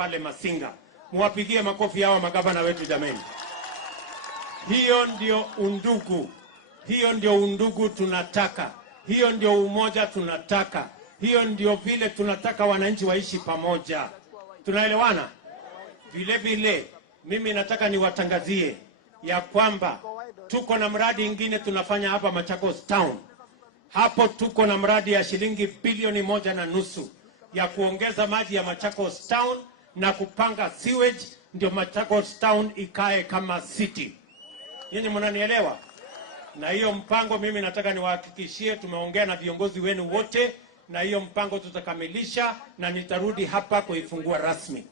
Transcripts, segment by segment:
pale Masinga. Muwapigie makofi hao magavana wetu jameni. Hiyo ndio undugu. Hiyo ndio undugu tunataka. Hiyo ndio umoja tunataka. Hiyo ndio vile tunataka wananchi waishi pamoja. Tunaelewana? Vile vile mimi nataka niwatangazie ya kwamba tuko na mradi ingine tunafanya hapa Machakos Town. Hapo tuko na mradi ya shilingi bilioni 1.5 ya kuongeza maji ya Machakos Town na kupanga sewage ndio Machakos Town ikae kama city. Nyinyi mnanielewa? Na hiyo mpango mimi nataka niwahakikishie tumeongea na viongozi wenu wote na hiyo mpango tutakamilisha na nitarudi hapa kuifungua rasmi.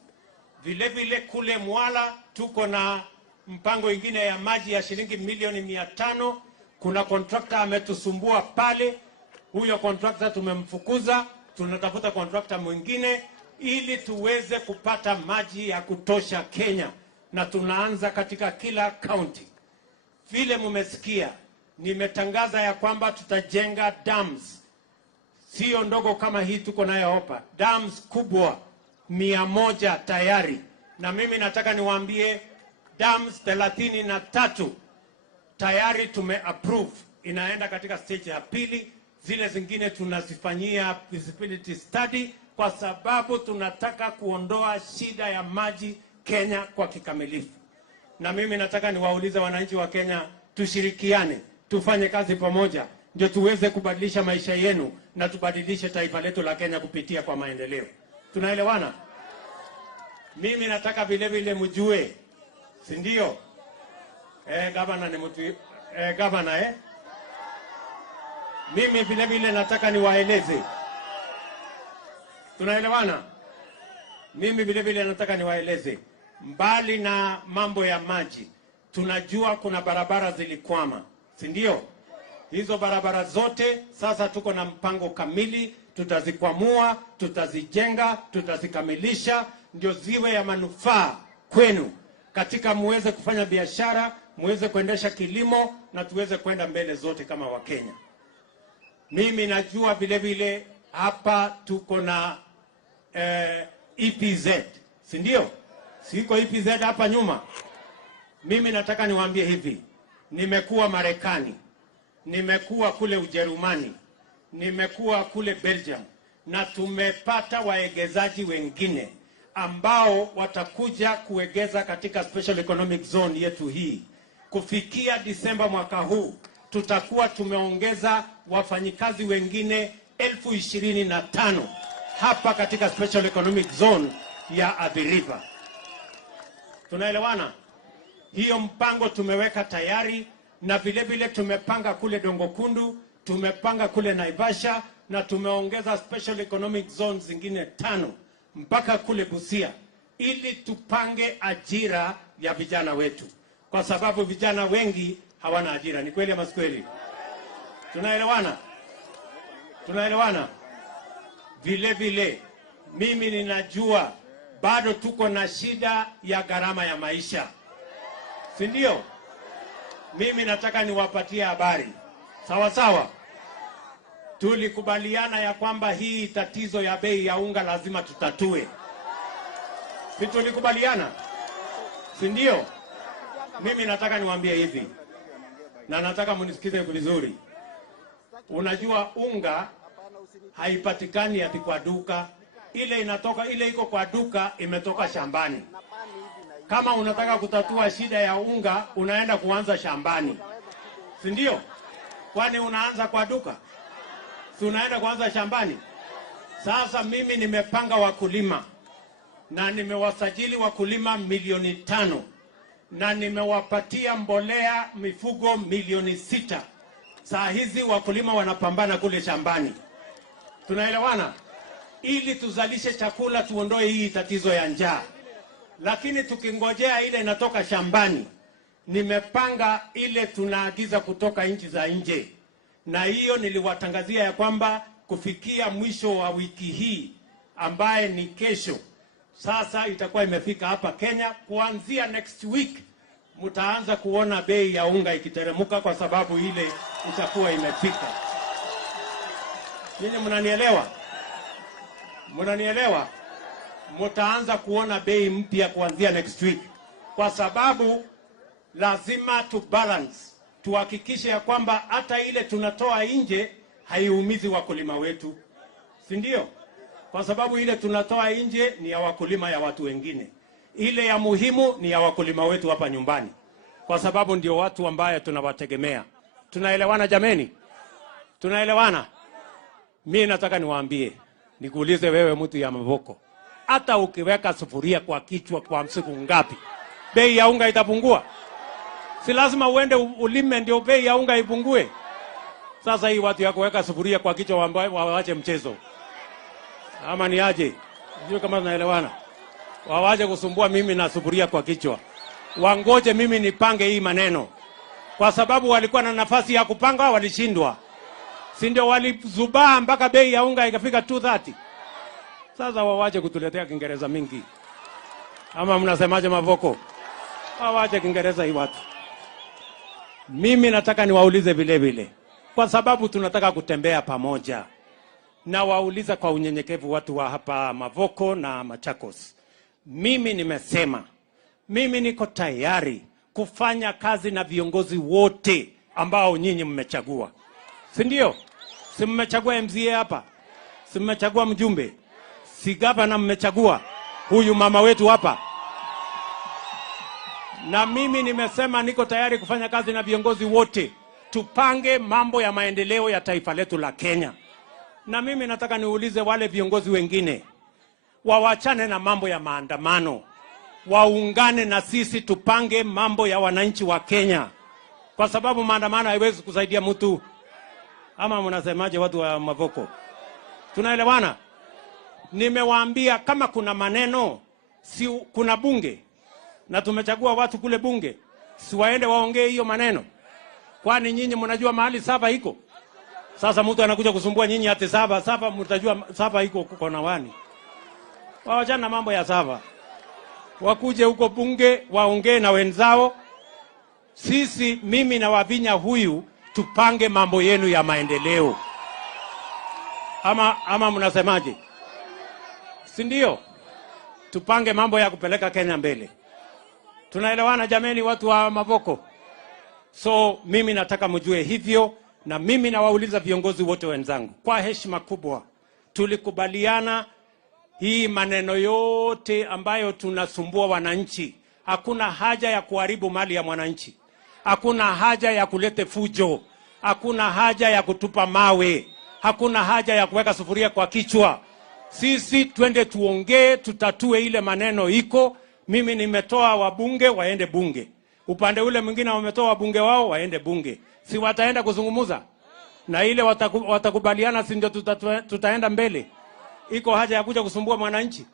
Vile vile kule Mwala tuko na mpango ingine ya maji ya shilingi milioni 500. Kuna contractor ametusumbua pale. Huyo contractor tumemfukuza, tunatafuta contractor mwingine ili tuweze kupata maji ya kutosha Kenya, na tunaanza katika kila county. Vile mumesikia, nimetangaza ya kwamba tutajenga dams. Sio ndogo kama hii tuko nayo hapa. Dams kubwa 100 tayari. Na mimi nataka niwaambie dams 33 tayari tumeapprove. Inaenda katika stage ya pili. Zile zingine tunazifanyia feasibility study kwa sababu tunataka kuondoa shida ya maji Kenya kwa kikamilifu. Na mimi nataka niwaulize wananchi wa Kenya, tushirikiane, tufanye kazi pamoja, ndio tuweze kubadilisha maisha yenu na tubadilishe taifa letu la Kenya kupitia kwa maendeleo. Tunaelewana? Mimi nataka vile vile mjue, si ndio? Gavana ni mtu gavana Mimi vile vile nataka niwaeleze. Tunaelewana? Mimi vile vile nataka niwaeleze. Mbali na mambo ya maji, tunajua kuna barabara zilikwama, si ndio? Hizo barabara zote sasa tuko na mpango kamili, tutazikwamua, tutazijenga, tutazikamilisha ndio ziwe ya manufaa kwenu katika muweze kufanya biashara, muweze kuendesha kilimo na tuweze kwenda mbele zote kama Wakenya. Mimi najua vile vile hapa tuko na EPZ, si ndio? Siko EPZ hapa nyuma. Mimi nataka niwaambie hivi, nimekuwa Marekani, nimekuwa kule Ujerumani, nimekuwa kule Belgium, na tumepata waegezaji wengine ambao watakuja kuegeza katika special economic zone yetu hii. Kufikia Disemba mwaka huu tutakuwa tumeongeza wafanyikazi wengine 25,000 hapa katika special economic zone ya Athi River. Tunaelewana? Hiyo mpango tumeweka tayari, na vile vile tumepanga kule Dongo Kundu, tumepanga kule Naivasha, na tumeongeza special economic zones zingine 5 mpaka kule Busia, ili tupange ajira ya vijana wetu, kwa sababu vijana wengi hawana ajira. Ni kweli ama si kweli? Tunaelewana? Tunaelewana? Vile vile mimi ninajua bado tuko na shida ya gharama ya maisha, si ndio? Mimi nataka niwapatie habari. Sawa sawa? Tulikubaliana ya kwamba hii tatizo ya bei ya unga lazima tutatue. Si tulikubaliana? Si ndio? Mimi nataka niwaambie hivi, na nataka munisikize vizuri. Unajua unga haipatikani ati kwa duka. Ile inatoka, ile iko kwa duka imetoka shambani. Kama unataka kutatua shida ya unga, unaenda kuanza shambani, si ndio? Kwani unaanza kwa duka? Si unaenda kuanza shambani? Sasa mimi nimepanga wakulima na nimewasajili wakulima 500,000 na nimewapatia mbolea mifugo 600,000. Saa hizi wakulima wanapambana kule shambani. Tunaelewana? Ili tuzalishe chakula, tuondoe hii tatizo ya njaa. Lakini tukingojea ile inatoka shambani, nimepanga ile tunaagiza kutoka nchi za nje. Na hiyo niliwatangazia ya kwamba kufikia mwisho wa wiki hii ambaye ni kesho, sasa itakuwa imefika hapa Kenya. Kuanzia next week mtaanza kuona bei ya unga ikiteremuka kwa sababu ile itakuwa imefika. Ninyi mnanielewa? Mnanielewa? mtaanza kuona bei mpya kuanzia next week, kwa sababu lazima tu balance, tuhakikishe ya kwamba hata ile tunatoa nje haiumizi wakulima wetu, si ndio? Kwa sababu ile tunatoa nje ni ya wakulima ya watu wengine, ile ya muhimu ni ya wakulima wetu hapa nyumbani, kwa sababu ndio watu ambaye tunawategemea. Tunaelewana jameni? Tunaelewana? Mimi nataka niwaambie, nikuulize wewe mtu ya Mavoko, hata ukiweka sufuria kwa kichwa kwa siku ngapi, bei ya unga itapungua? Si lazima uende ulime ndio bei ya unga ipungue? Sasa hii watu ya kuweka sufuria kwa kichwa waache mchezo, ama ni aje? Sijui kama tunaelewana. Wawache kusumbua mimi na sufuria kwa kichwa, wangoje mimi nipange hii maneno, kwa sababu walikuwa na nafasi ya kupanga, walishindwa, si ndio? Walizubaa mpaka bei ya unga ikafika 230. Sasa wawache kutuletea Kiingereza mingi, ama mnasemaje Mavoko? Wawache Kiingereza hii watu. Mimi nataka niwaulize vile vile, kwa sababu tunataka kutembea pamoja, na wauliza kwa unyenyekevu watu wa hapa Mavoko na Machakos. Mimi nimesema, mimi niko tayari kufanya kazi na viongozi wote ambao nyinyi mmechagua, si ndio? Si mmechagua MCA hapa, si mmechagua mjumbe, si gavana mmechagua huyu mama wetu hapa. Na mimi nimesema niko tayari kufanya kazi na viongozi wote, tupange mambo ya maendeleo ya taifa letu la Kenya. Na mimi nataka niulize wale viongozi wengine, wawachane na mambo ya maandamano, waungane na sisi tupange mambo ya wananchi wa Kenya, kwa sababu maandamano haiwezi kusaidia mtu. Ama mnasemaje watu wa Mavoko? Tunaelewana? Nimewaambia kama kuna maneno, si kuna bunge na tumechagua watu kule bunge, si waende waongee hiyo maneno? Kwani nyinyi mnajua mahali saba iko? Sasa mtu anakuja kusumbua nyinyi ati saba mtajua saba iko kuko na wani? Waachana na mambo ya saba, wakuje huko bunge waongee na wenzao. Sisi, mimi na Wavinya huyu, tupange mambo yenu ya maendeleo. Ama mnasemaje? Si ndio? Tupange mambo ya kupeleka Kenya mbele. Tunaelewana jameni watu wa Mavoko? So mimi nataka mjue hivyo, na mimi nawauliza viongozi wote wenzangu, kwa heshima kubwa, tulikubaliana hii maneno yote ambayo tunasumbua wananchi. Hakuna haja ya kuharibu mali ya mwananchi, hakuna haja ya kulete fujo, hakuna haja ya kutupa mawe, hakuna haja ya kuweka sufuria kwa kichwa. Sisi twende tuongee, tutatue ile maneno iko. Mimi nimetoa wabunge waende bunge, upande ule mwingine wametoa wabunge wao waende bunge, si wataenda kuzungumuza na ile watakubaliana, si ndio tutaenda mbele? Iko haja ya kuja kusumbua mwananchi?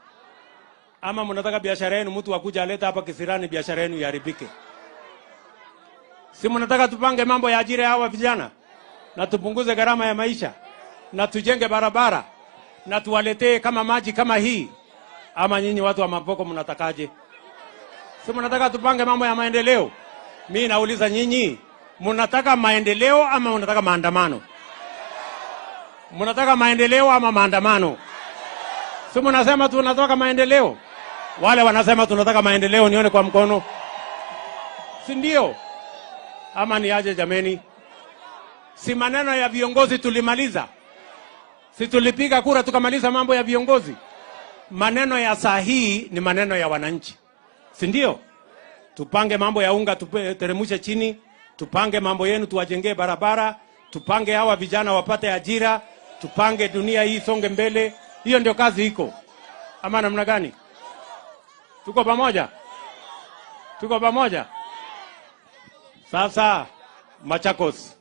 Ama mnataka biashara yenu mtu akuja aleta hapa kisirani biashara yenu iharibike? Si mnataka tupange mambo ya ajira hawa vijana, na tupunguze gharama ya maisha, na tujenge barabara, na tuwaletee kama maji kama hii? Ama nyinyi watu wa Mavoko mnatakaje? Si mnataka tupange mambo ya maendeleo? Mimi nauliza nyinyi, mnataka maendeleo ama mnataka maandamano? Mnataka maendeleo ama maandamano? Si mnasema tunataka maendeleo? Wale wanasema tunataka maendeleo nione kwa mkono, si ndio? Ama ni aje jameni? Si maneno ya viongozi tulimaliza? Si tulipiga kura tukamaliza mambo ya viongozi? Maneno ya saa hii ni maneno ya wananchi, si ndio? Tupange mambo ya unga, tuteremushe chini, tupange mambo yenu, tuwajengee barabara, tupange hawa vijana wapate ajira, tupange dunia hii songe mbele. Hiyo ndio kazi iko. Ama namna gani? Tuko pamoja? Tuko pamoja? Sasa Machakos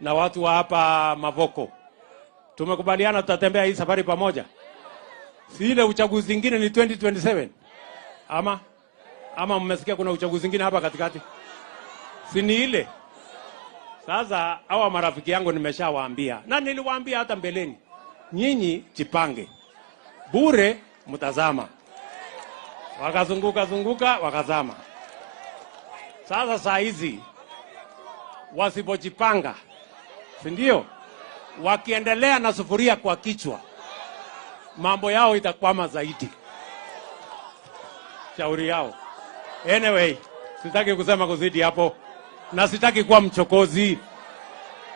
na watu wa hapa Mavoko, tumekubaliana tutatembea hii safari pamoja. Si ile uchaguzi mwingine ni 2027? Ama mmesikia kuna uchaguzi mwingine hapa katikati? Si ni ile? Sasa hawa marafiki yangu nimeshawaambia, na niliwaambia hata mbeleni, nyinyi jipange. Bure mtazama. Wakazunguka wakazama. Sasa saa hizi wasipojipanga, si ndio? Wakiendelea na sufuria kwa kichwa, mambo yao itakwama zaidi. Shauri yao. Anyway, sitaki kusema kuzidi hapo. Na sitaki kuwa mchokozi.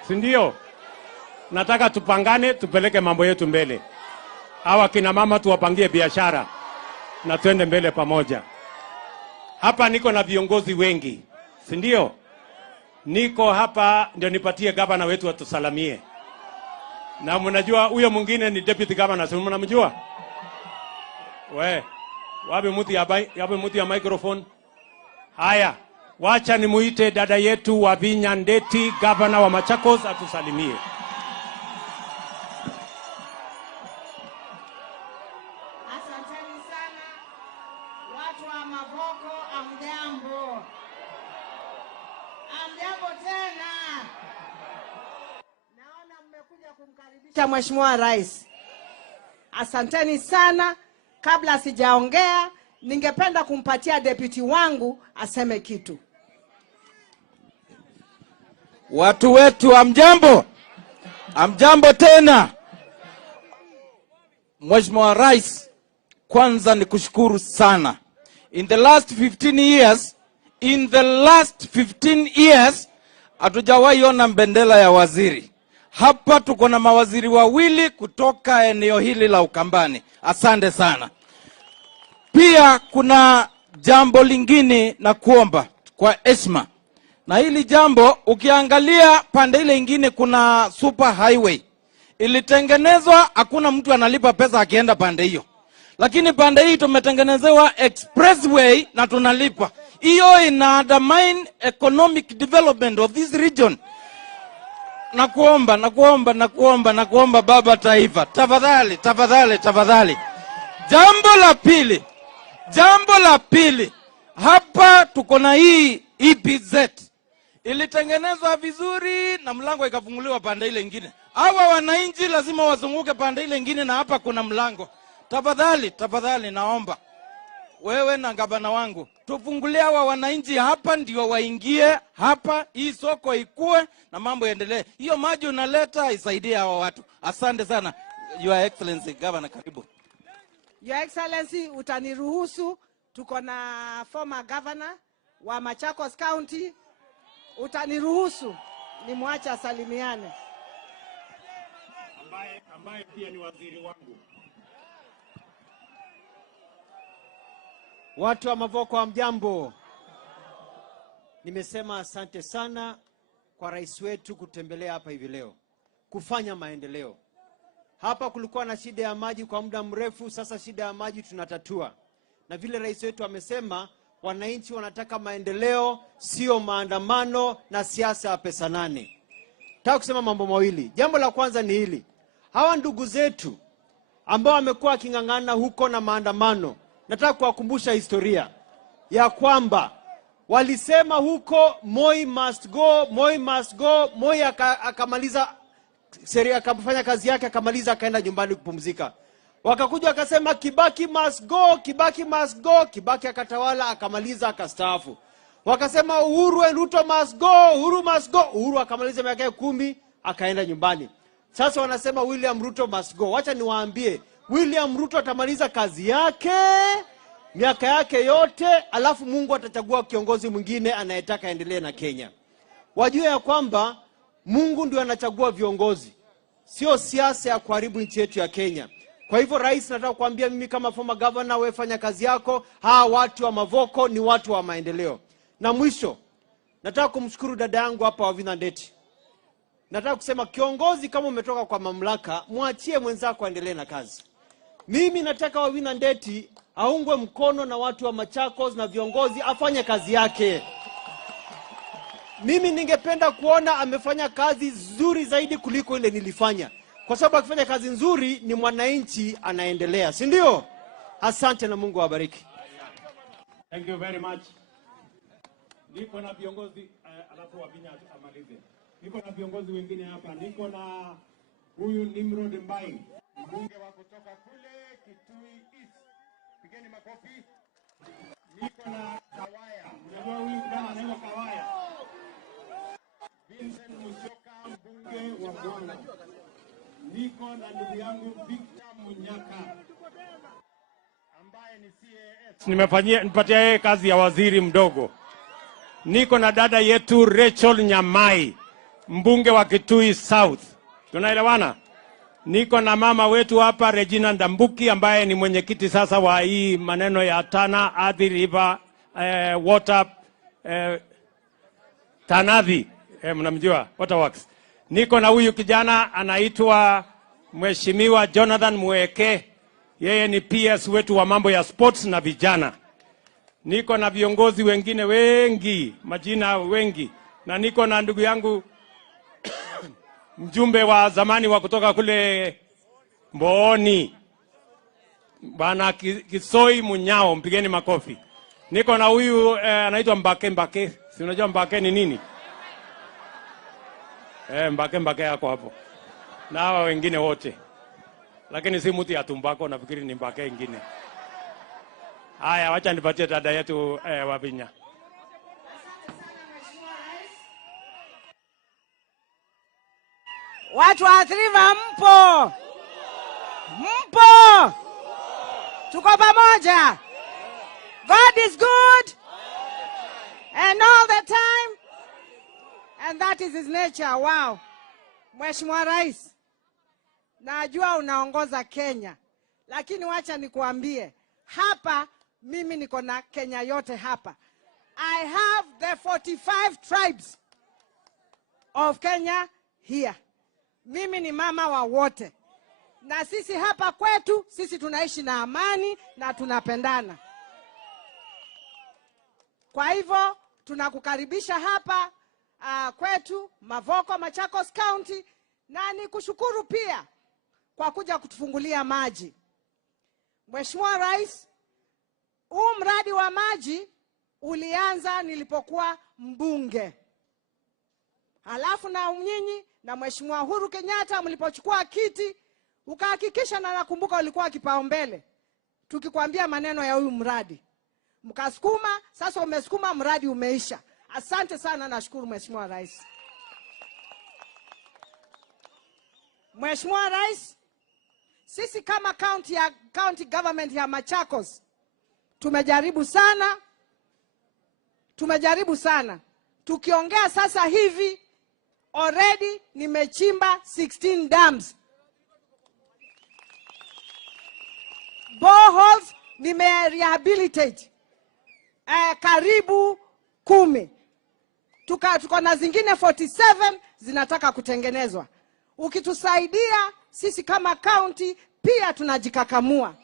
Si ndio? Nataka tupangane, tupeleke mambo yetu mbele. Hawa kina mama tuwapangie biashara na tuende mbele pamoja. Hapa niko na viongozi wengi. Si ndio? Niko hapa ndio nipatie gavana wetu atusalamie. Na mnajua huyo mwingine ni deputy governor, si mnamjua? Wapi mtu ya microphone? Haya, wacha nimuite dada yetu Wavinya Ndeti, governor wa Machakos, atusalimie. Asanteni sana watu wa Mavoko, amjambo. Amjambo tena. Naona mmekuja kumkaribisha Mheshimiwa Rais. Asanteni sana. Kabla sijaongea, ningependa kumpatia deputy wangu aseme kitu. Watu wetu amjambo. Amjambo tena. Mheshimiwa Rais, kwanza ni kushukuru sana. In the last 15 years, hatujawahi ona bendera ya waziri. Hapa tuko na mawaziri wawili kutoka eneo hili la Ukambani. Asante sana. Pia kuna jambo lingine na kuomba kwa heshima. Na hili jambo ukiangalia pande ile ingine kuna super highway. Ilitengenezwa, hakuna mtu analipa pesa akienda pande hiyo. Lakini pande hii tumetengenezewa expressway na tunalipa. Hiyo ina undermine economic development of this region. Nakuomba baba taifa. Tafadhali. Jambo la pili. Hapa tuko na hii EPZ. Ilitengenezwa vizuri na mlango ikafunguliwa pande ile nyingine. Hawa wananchi lazima wazunguke pande ile nyingine na hapa kuna mlango. Tafadhali naomba. Wewe na gavana wangu, tufungulie hawa wananchi hapa ndio waingie hapa, hii soko ikue na mambo yaendelee. Hiyo maji unaleta isaidie hawa watu. Asante sana. Your Excellency Governor, karibu. Your Excellency, utaniruhusu, tuko na former governor wa Machakos County. Utaniruhusu nimwache asalimiane. Ambaye pia ni waziri wangu. Watu wa Mavoko hamjambo. Nimesema asante sana kwa rais wetu kutembelea hapa hivi leo, kufanya maendeleo. Hapa kulikuwa na shida ya maji kwa muda mrefu, sasa shida ya maji tunatatua. Na vile rais wetu amesema, wananchi wanataka maendeleo, sio maandamano na siasa ya pesa nane. Nataka kusema mambo mawili. Jambo la kwanza ni hili. Hawa ndugu zetu ambao wamekuwa waking'ang'ana huko na maandamano, nataka kuwakumbusha historia ya kwamba walisema huko Moi must go. Moi akamaliza sheria, akafanya kazi yake, akamaliza, akaenda nyumbani kupumzika. Wakakuja wakasema Kibaki must go. Kibaki akatawala, akamaliza, akastaafu. Wakasema Uhuru and Ruto must go. Uhuru akamaliza miaka 10, akaenda nyumbani. Sasa wanasema William Ruto must go. Wacha niwaambie, William Ruto atamaliza kazi yake, miaka yake yote, alafu Mungu atachagua kiongozi mwingine anayetaka endelee na Kenya. Wajue ya kwamba Mungu ndio anachagua viongozi, sio siasa ya kuharibu nchi yetu ya Kenya. Kwa hivyo rais, nataka kuambia mimi kama former governor, wewe fanya kazi yako. Hawa watu wa Mavoko ni watu wa maendeleo. Na mwisho, nataka kumshukuru dada yangu hapa Wavinya Ndeti. Nataka kusema kiongozi kama umetoka kwa mamlaka, muachie mwenzako aendelee na kazi. Mimi nataka Wavinya Ndeti aungwe mkono na watu wa Machakos na viongozi, afanye kazi yake. Mimi ningependa kuona amefanya kazi nzuri zaidi kuliko ile nilifanya. Kwa sababu akifanya kazi nzuri ni mwananchi anaendelea, si ndio? Asante na Mungu awabariki. Thank you very much. Niko na viongozi alafu Wavinya amalize. Niko na viongozi wengine hapa. Niko na huyu Nimrod Mbai, mbunge wa kutoka kule Kitui East. Pigeni makofi. Niko na Kawaya. Unajua huyu kijana anaitwa Kawaya. Vincent Musyoka, mbunge wa Bwana. Niko na ndugu yangu Victor Munyaka ambaye ni CAS. Nipatia yeye kazi ya waziri mdogo. Niko na dada yetu Rachel Nyamai, mbunge wa Kitui South. Tunaelewana? Niko na mama wetu hapa Regina Ndambuki ambaye ni mwenyekiti sasa wa hii maneno ya Tana Athi River Water Tanathi, mnamjua Waterworks. Niko na huyu kijana anaitwa Mheshimiwa Jonathan Mweke, yeye ni PS wetu wa mambo ya sports na vijana. Niko na viongozi wengine wengi, majina wengi, na niko na ndugu yangu mjumbe wa zamani wa kutoka kule Mbooni, Bana Kisoi Munyao, mpigeni makofi. Niko na huyu anaitwa Mbake. Si unajua Mbake ni nini? Mbake yako hapo. Na hawa wengine wote. Lakini si mtu ya tumbako, nafikiri ni Mbake ingine. Haya, wacha nipatie dada yetu Wavinya. Watu wa Athi River mpo? Mpo? Tuko pamoja. God is good and all the time, and that is his nature. Wow. Mheshimiwa Rais, najua unaongoza Kenya, lakini wacha nikuambie, hapa mimi niko na Kenya yote hapa. I have the 45 tribes of Kenya here. Mimi ni mama wa wote. Na sisi hapa kwetu, sisi tunaishi na amani na tunapendana. Kwa hivyo, tunakukaribisha hapa kwetu, Mavoko, Machakos County, na nikushukuru pia kwa kuja kutufungulia maji. Mheshimiwa Rais, huu mradi wa maji ulianza nilipokuwa mbunge. Halafu na nyinyi na Mheshimiwa Uhuru Kenyatta mlipochukua kiti, ukahakikisha, na nakumbuka ulikuwa kipaumbele tukikwambia maneno ya huyu mradi. Mkasukuma, sasa umesukuma, mradi umeisha. Asante sana, nashukuru Mheshimiwa Rais. Mheshimiwa Rais, sisi kama county government ya Machakos tumejaribu sana. Tukiongea sasa hivi already nimechimba 16 dams. Boreholes nime-rehabilitate karibu 10. Tuko na zingine 47 zinataka kutengenezwa. Ukitusaidia sisi kama county pia tunajikakamua.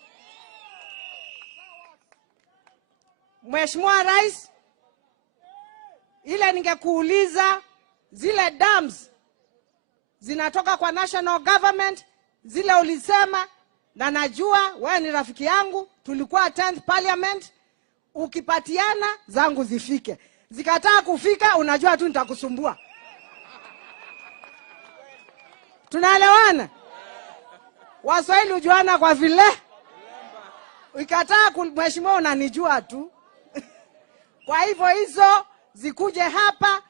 Mheshimiwa Rais, ile ningekuuliza, zile dams zinatoka kwa national government, zile ulisema, na najua wewe ni rafiki yangu, tulikuwa 10th parliament, ukipatiana zangu zifike. Zikataa kufika, unajua tu nitakusumbua. Tunaelewana? Waswahili hujuana kwa vile. Ukikataa mheshimiwa, unanijua tu. Kwa hivyo hizo zikuje hapa,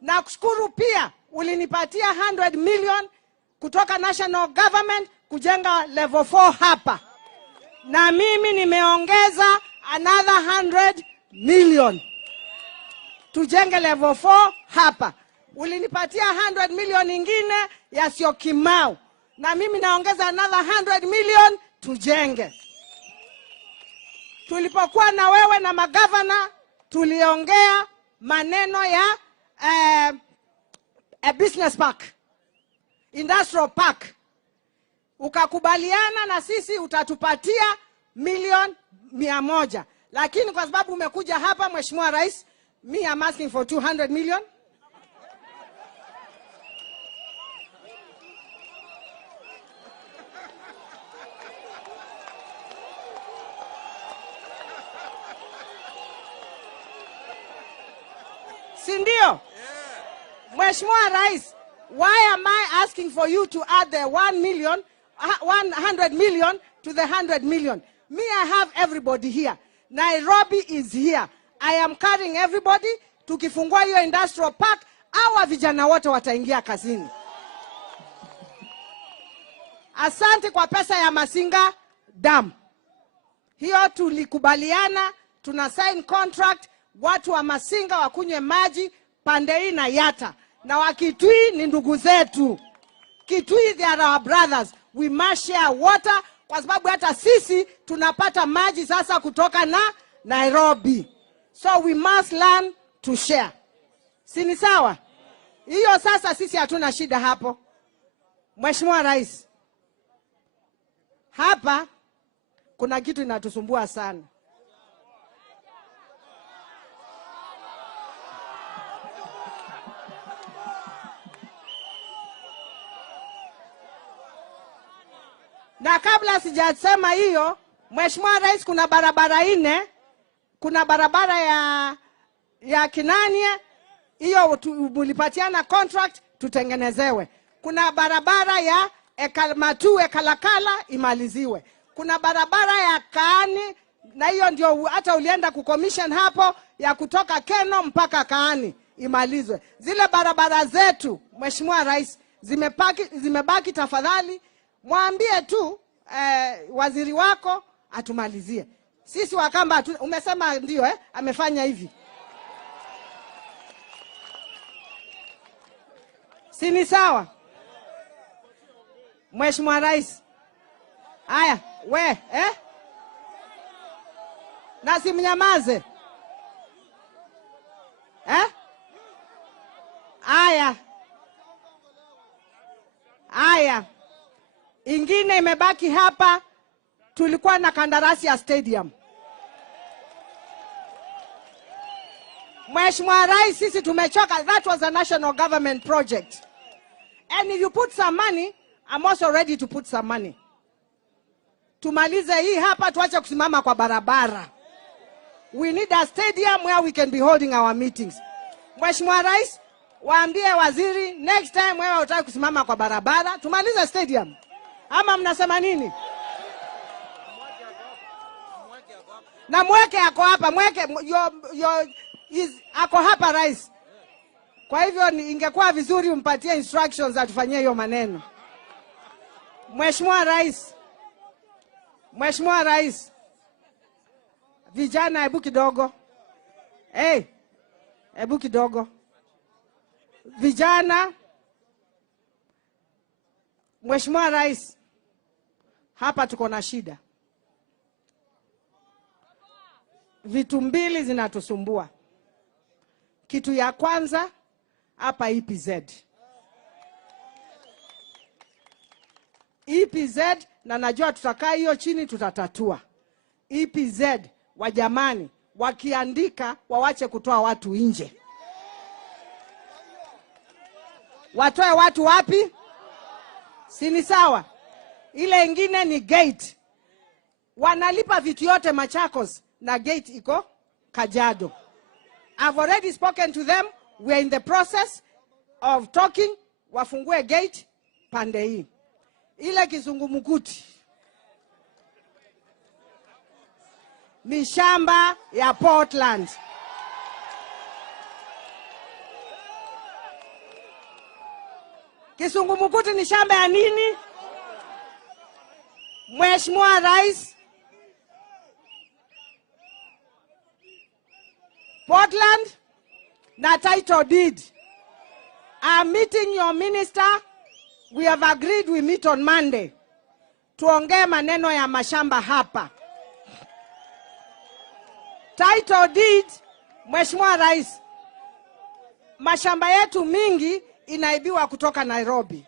na kushukuru pia ulinipatia 100 million kutoka national government kujenga level 4 hapa. Na mimi nimeongeza another 100 million tujenge level 4 hapa. Ulinipatia 100 million ingine ya Syokimau, na mimi naongeza another 100 million tujenge. Tulipokuwa na wewe na magavana, tuliongea maneno ya a business park, industrial park. Ukakubaliana na sisi utatupatia milioni 100. Lakini kwa sababu umekuja hapa Mheshimiwa Rais, me am asking for 200 million. Sindio? Mheshimiwa Rais, why am I asking for you to add the 100 million to the 100 million? Me, I have everybody here. Nairobi is here. I am carrying everybody. Tukifungua hiyo industrial park, hawa vijana wote wataingia kazini. Asante kwa pesa ya Masinga Dam. Hiyo tulikubaliana, tuna sign contract, watu wa Masinga wakunywe maji pande hii na Yata. Na wa Kitui ni ndugu zetu. Kitui, they are our brothers. We must share water kwa sababu hata sisi tunapata maji sasa kutoka na Nairobi. So we must learn to share. Si ni sawa? Hiyo sasa sisi hatuna shida hapo. Mheshimiwa Rais, hapa kuna kitu inatusumbua sana. Na kabla sijasema hiyo, Mheshimiwa Rais, kuna barabara 4. Kuna barabara ya Kinania, hiyo tulipatiana contract tutengenezewe. Kuna barabara ya Ekalmatu, Ekalakala imaliziwe. Kuna barabara ya Kaani, na hiyo ndio hata ulienda kucommission hapo, ya kutoka Keno mpaka Kaani imalizwe. Zile barabara zetu, Mheshimiwa Rais, zimebaki, tafadhali mwambie tu waziri wako atumalizie. Sisi Wakamba umesema ndio amefanya hivi. Si ni sawa? Mheshimiwa Rais. Haya, na simnyamaze. Haya. Ingine imebaki hapa, tulikuwa na kandarasi ya stadium. Mheshimiwa Rais, sisi tumechoka. That was a national government project. And if you put some money, I'm also ready to put some money. Tumalize hii hapa, tuache kusimama kwa barabara. We need a stadium where we can be holding our meetings. Mheshimiwa Rais, waambie waziri, next time wewe utaki kusimama kwa barabara, tumalize stadium. Ama mnasema nini? Na mweke ako hapa, ako hapa Rais. Kwa hivyo ingekuwa vizuri umpatie instructions atufanyie hiyo maneno. Mheshimiwa Rais, vijana hebu kidogo. Hebu kidogo. Vijana, Mheshimiwa Rais, hapa tuko na shida. Vitu mbili zinatusumbua. Kitu ya kwanza, hapa EPZ, na najua tutakaa hiyo chini tutatatua. EPZ, wajamani, wakiandika wawache kutoa watu nje. Watoe watu wapi? Si ni sawa? Ile ingine ni gate. Wanalipa vitu yote Machakos na gate iko Kajiado. I've already spoken to them. We are in the process of talking. Wafungue gate pande hii. Ile Kizungumkuti ni shamba ya Portland. Kizungumkuti ni shamba ya nini? Mheshimiwa Rais, Portland na title deed. I'm meeting your minister. We have agreed we meet on Monday. Tuongee maneno ya mashamba hapa. Title deed, Mheshimiwa Rais, mashamba yetu mingi inaibiwa kutoka Nairobi.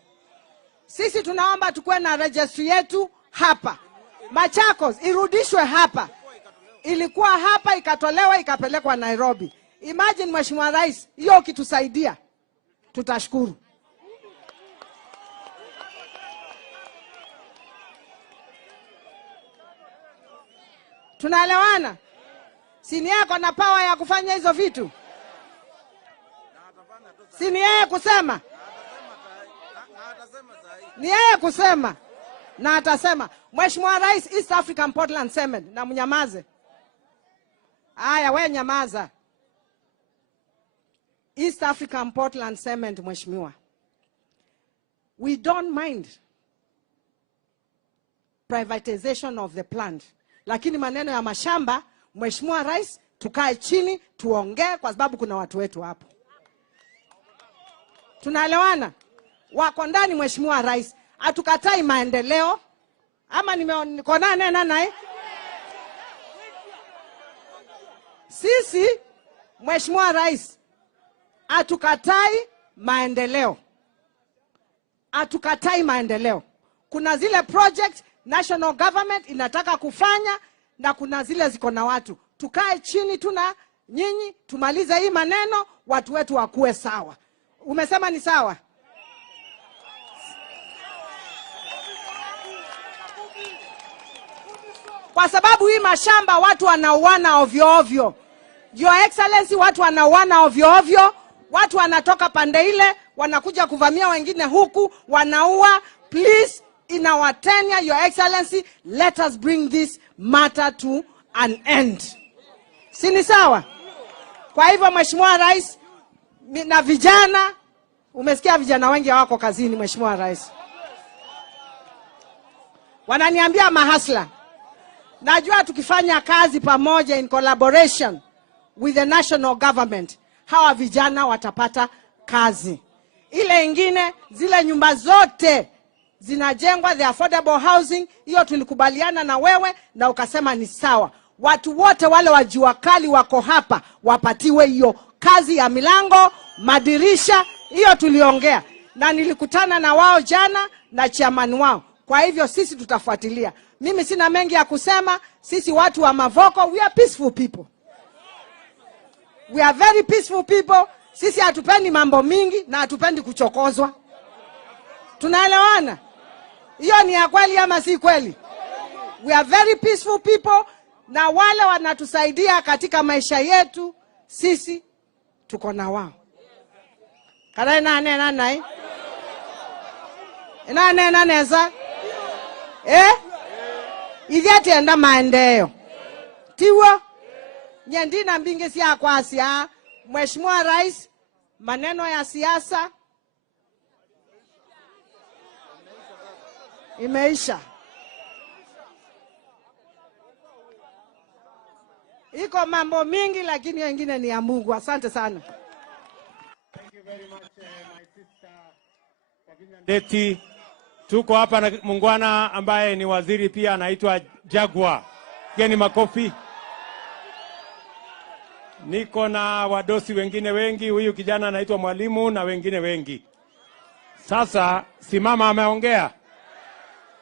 Sisi tunaomba tukue na registry yetu hapa. Machakos irudishwe hapa. Ilikuwa hapa ikatolewa ikapelekwa Nairobi. Imagine Mheshimiwa Rais, hiyo ukitusaidia tutashukuru. Tunaelewana? Sini yako na power ya kufanya hizo vitu? Sini yeye kusema? Ni yeye kusema na atasema. Mheshimiwa Rais, East African Portland Cement, na mnyamaze. Aya, we nyamaza. East African Portland Cement, Mheshimiwa, we don't mind privatization of the plant. Lakini maneno ya mashamba, Mheshimiwa Rais, tukae chini tuongee, kwa sababu kuna watu wetu hapo. Tunaelewana? Wako ndani. Mheshimiwa Rais, hatukatai maendeleo. Ama niko naye? Sisi Mheshimiwa Rais, hatukatai maendeleo. Hatukatai maendeleo. Kuna zile project national government inataka kufanya, na kuna zile ziko na watu. Tukae chini tuna nyinyi, tumalize hii maneno, watu wetu wakuwe sawa. Umesema ni sawa? Kwa sababu hii mashamba watu wanauana ovyo ovyo. Your Excellency, watu wanauana ovyo ovyo. Watu wanatoka pande ile wanakuja kuvamia wengine huku, wanaua. Please, in our tenure, Your Excellency, let us bring this matter to an end. Si ni sawa? Kwa hivyo Mheshimiwa Rais, na vijana, umesikia vijana wengi hawako kazini Mheshimiwa Rais. Wananiambia mahasla. Najua tukifanya kazi pamoja in collaboration with the national government, hawa vijana watapata kazi. Ile ingine, zile nyumba zote zinajengwa, the affordable housing, hiyo tulikubaliana na wewe na ukasema ni sawa. Watu wote wale wa jua kali wako hapa wapatiwe hiyo kazi ya milango, madirisha, hiyo tuliongea. Na nilikutana na wao jana na chairman wao. Kwa hivyo sisi tutafuatilia. Mimi sina mengi ya kusema. Sisi watu wa Mavoko, we are peaceful people. We are very peaceful people. Sisi hatupendi mambo mingi na hatupendi kuchokozwa. Tunaelewana? Hiyo ni ya kweli ama si kweli? We are very peaceful people, na wale wanatusaidia katika maisha yetu, sisi tuko na wao. Karae nane. Neza? Igeti enda maendeleo. Tiwa nyendina mbinge siya kwa asia. Mheshimiwa Rais, maneno ya siasa imeisha. Iko mambo mingi, lakini wengine ni ya Mungu. Asante sana. Thank you very much, my sister. Deti, tuko hapa na mungwana ambaye ni waziri pia, anaitwa Jagwa. Geni makofi. Niko na wadosi wengine wengi, huyu kijana anaitwa Mwalimu na wengine wengi. Sasa si mama ameongea?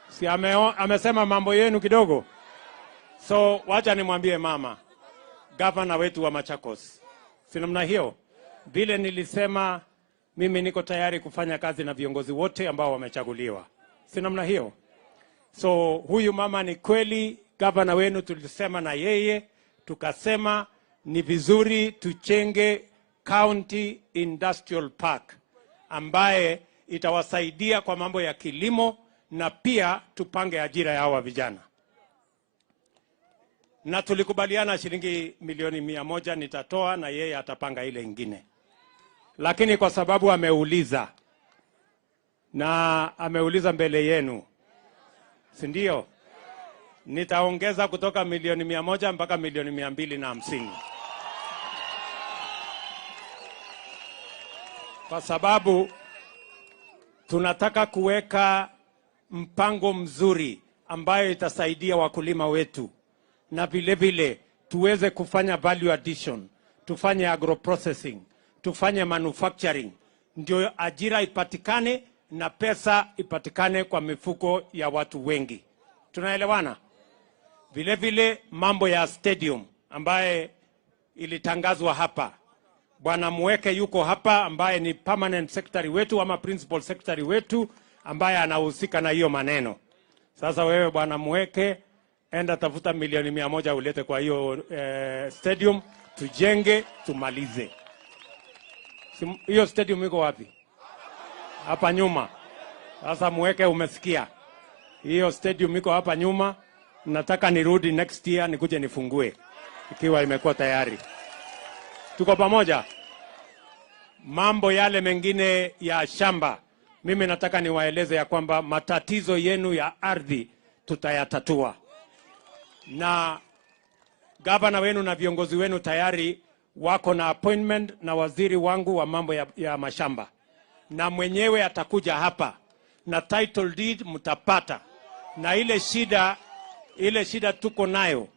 Si amesema mambo yenu kidogo? So wacha nimwambie mama, gavana wetu wa Machakos. Si namna hiyo? Vile nilisema, mimi niko tayari kufanya kazi na viongozi wote ambao wamechaguliwa. Si namna hiyo? So huyu mama ni kweli gavana wenu, tulisema na yeye, tukasema ni vizuri tuchenge County Industrial Park ambaye itawasaidia kwa mambo ya kilimo, na pia tupange ajira ya hawa vijana. Na tulikubaliana shilingi milioni 100 nitatoa na yeye atapanga ile ingine. Lakini kwa sababu ameuliza, na ameuliza mbele yenu, si ndio? Nitaongeza kutoka milioni 100 mpaka milioni 250. Kwa sababu tunataka kuweka mpango mzuri ambayo itasaidia wakulima wetu, na vile vile tuweze kufanya value addition, tufanye agroprocessing, tufanye manufacturing, ndio ajira ipatikane na pesa ipatikane kwa mifuko ya watu wengi. Tunaelewana? Vile vile mambo ya stadium ambaye ilitangazwa hapa. Bwana Mweke yuko hapa ambaye ni permanent secretary wetu ama principal secretary wetu ambaye anahusika na hiyo maneno. Sasa wewe Bwana Mweke, enda tafuta milioni 100 ulete kwa hiyo stadium, tujenge, tumalize. Hiyo stadium iko wapi? Hapa nyuma. Sasa Mweke, umesikia? Hiyo stadium iko hapa nyuma. Nataka nirudi next year nikuje nifungue ikiwa imekuwa tayari. Tuko pamoja? Mambo yale mengine ya shamba, mimi nataka niwaeleze ya kwamba matatizo yenu ya ardhi tutayatatua. Na gavana wenu na viongozi wenu tayari wako na appointment na waziri wangu wa mambo ya mashamba, na mwenyewe atakuja hapa na title deed mtapata, na ile shida tuko nayo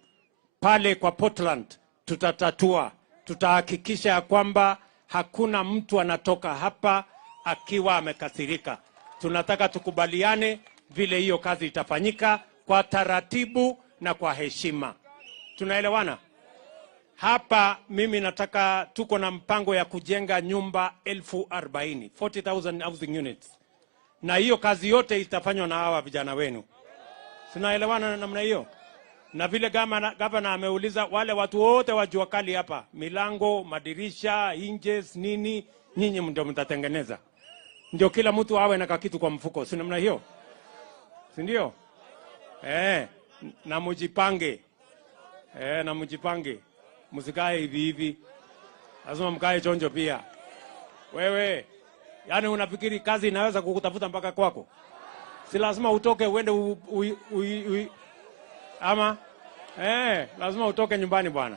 pale kwa Portland tutatatua. Tutahakikisha ya kwamba hakuna mtu anatoka hapa akiwa amekasirika. Tunataka tukubaliane vile hiyo kazi itafanyika kwa taratibu na kwa heshima. Tunaelewana? Hapa mimi nataka, tuko na mpango ya kujenga nyumba 40,000, 40,000 housing units. Na hiyo kazi yote itafanywa na hawa vijana wenu. Tunaelewana namna hiyo? Na vile gavana ameuliza wale watu wote wa jua kali hapa, milango, madirisha, hinges, nini, nyinyi ndio mtatengeneza. Ndio kila mtu awe na kakitu kwa mfuko. Si namna hiyo? Si ndio? Na mujipange. Na mujipange. Msikae hivi hivi. Lazima mkae chonjo pia. Wewe, yani unafikiri kazi inaweza kukutafuta mpaka kwako? Si lazima utoke uende ama lazima utoke nyumbani bwana.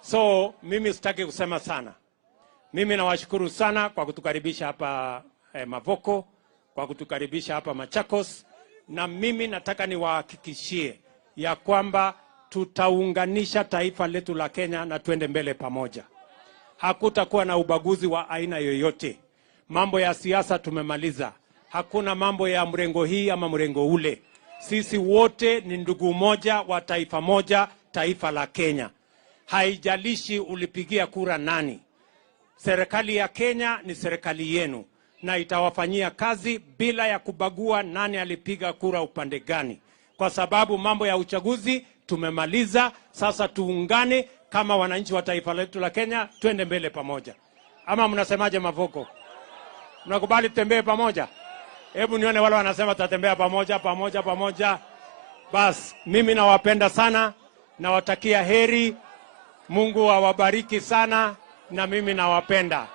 So mimi sitaki kusema sana. Mimi nawashukuru sana kwa kutukaribisha hapa Mavoko, kwa kutukaribisha hapa Machakos, na mimi nataka niwahakikishie ya kwamba tutaunganisha taifa letu la Kenya na tuende mbele pamoja. Hakutakuwa na ubaguzi wa aina yoyote. Mambo ya siasa tumemaliza. Hakuna mambo ya mrengo hii ama mrengo ule. Sisi wote ni ndugu moja wa taifa moja, taifa la Kenya. Haijalishi ulipigia kura nani. Serikali ya Kenya ni serikali yenu na itawafanyia kazi bila ya kubagua nani alipiga kura upande gani. Kwa sababu mambo ya uchaguzi tumemaliza, sasa tuungane kama wananchi wa taifa letu la Kenya, twende mbele pamoja. Ama mnasemaje Mavoko? Mnakubali tutembee pamoja? Hebu nione wale wanasema tutatembea pamoja. Bas, mimi nawapenda sana, nawatakia heri. Mungu awabariki sana, na mimi nawapenda.